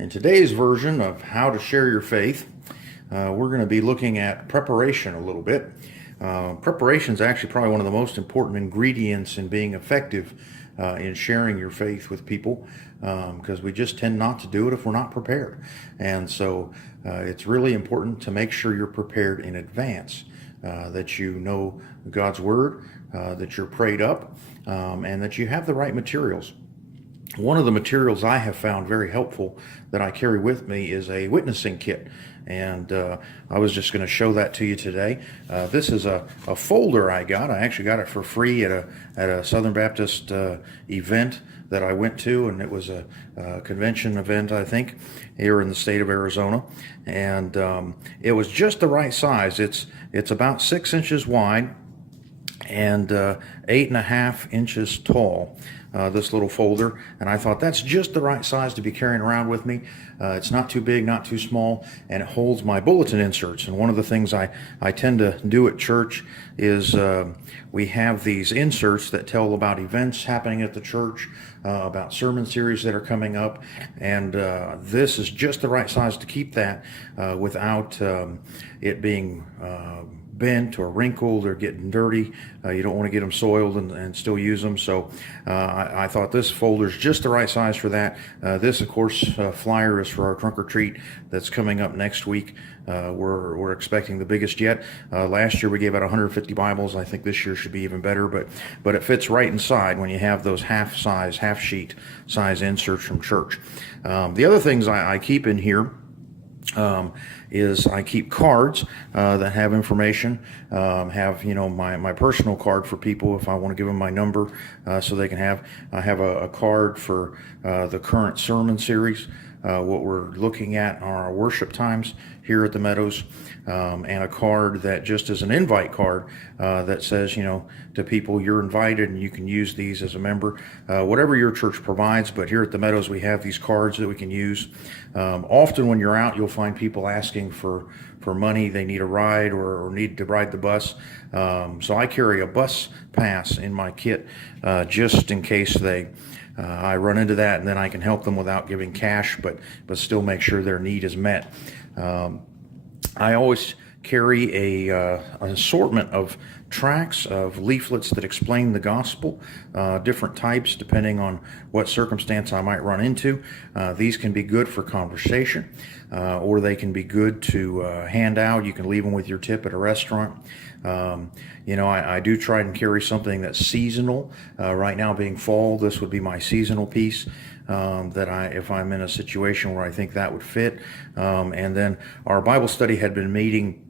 In today's version of How to Share Your Faith, we're going to be looking at preparation a little bit. Preparation is actually probably one of the most important ingredients in being effective in sharing your faith with people, because we just tend not to do it if we're not prepared. And so it's really important to make sure you're prepared in advance, that you know God's Word, that you're prayed up, and that you have the right materials. One of the materials I have found very helpful that I carry with me is a witnessing kit. And I was just going to show that to you today. This is a folder I got. I actually got it for free at a Southern Baptist event that I went to, and it was a convention event, I think, here in the state of Arizona. And it was just the right size. It's about 6 inches wide and 8.5 inches tall, this little folder, and I thought that's just the right size to be carrying around with me. It's not too big, not too small, and it holds my bulletin inserts. And one of the things I tend to do at church is we have these inserts that tell about events happening at the church, about sermon series that are coming up, and this is just the right size to keep that without it being bent or wrinkled or getting dirty. You don't want to get them soiled and still use them. So I thought this folder is just the right size for that. This, of course, flyer is for our trunk or treat that's coming up next week. We're expecting the biggest yet. Last year we gave out 150 Bibles. I think this year should be even better, but it fits right inside when you have those half sheet size inserts from church. The other things I keep in here is I keep cards that have information, have my personal card for people if I want to give them my number, so they can have. I have a card for the current sermon series, what we're looking at are our worship times here at the Meadows, and a card that just is an invite card that says, to people, you're invited and you can use these as a member, whatever your church provides. But here at the Meadows, we have these cards that we can use. Often when you're out, you'll find people asking for money. They need a ride or need to ride the bus. So I carry a bus pass in my kit just in case I run into that, and then I can help them without giving cash, but still make sure their need is met. I always carry an assortment of tracts of leaflets that explain the gospel, different types depending on what circumstance I might run into. These can be good for conversation, or they can be good to hand out. You can leave them with your tip at a restaurant. I do try and carry something that's seasonal. Right now being fall, this would be my seasonal piece. If I'm in a situation where I think that would fit. And then our Bible study had been meeting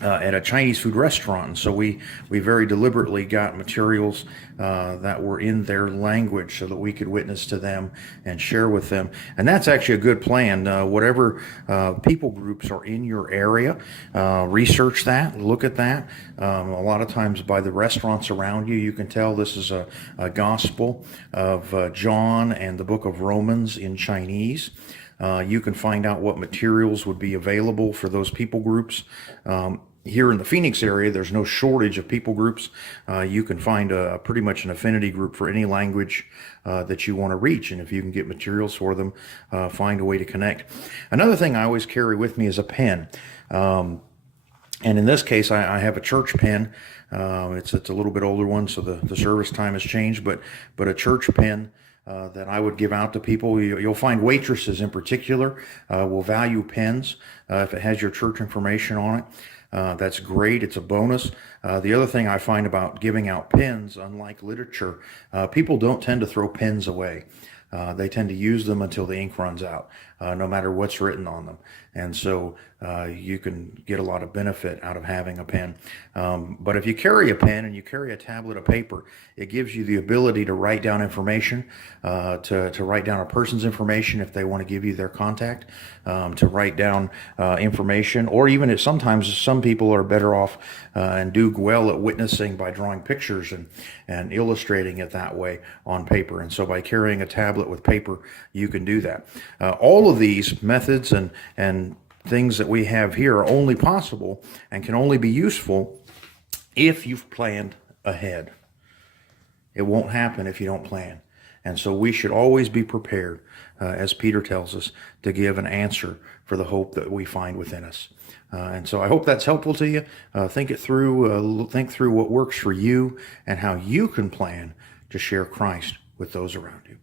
at a Chinese food restaurant, and so we very deliberately got materials that were in their language so that we could witness to them and share with them. And that's actually a good plan. Whatever people groups are in your area, research that, look at that. A lot of times by the restaurants around you, you can tell this is a gospel of John and the book of Romans in Chinese. You can find out what materials would be available for those people groups. Here in the Phoenix area, there's no shortage of people groups. You can find pretty much an affinity group for any language that you want to reach. And if you can get materials for them, find a way to connect. Another thing I always carry with me is a pen. And in this case, I have a church pen. It's a little bit older one, so the service time has changed, but a church pen that I would give out to people. You'll find waitresses in particular will value pens if it has your church information on it. That's great. It's a bonus. The other thing I find about giving out pens, unlike literature, people don't tend to throw pens away. They tend to use them until the ink runs out, no matter what's written on them. And so you can get a lot of benefit out of having a pen. But if you carry a pen and you carry a tablet of paper, it gives you the ability to write down information, to write down a person's information if they want to give you their contact, to write down information, or even if sometimes some people are better off and do well at witnessing by drawing pictures and illustrating it that way on paper. And so by carrying a tablet with paper, you can do that. All of these methods and things that we have here are only possible and can only be useful if you've planned ahead. It won't happen if you don't plan. And so we should always be prepared, as Peter tells us, to give an answer for the hope that we find within us. And so I hope that's helpful to you. Think it through, think through what works for you and how you can plan to share Christ with those around you.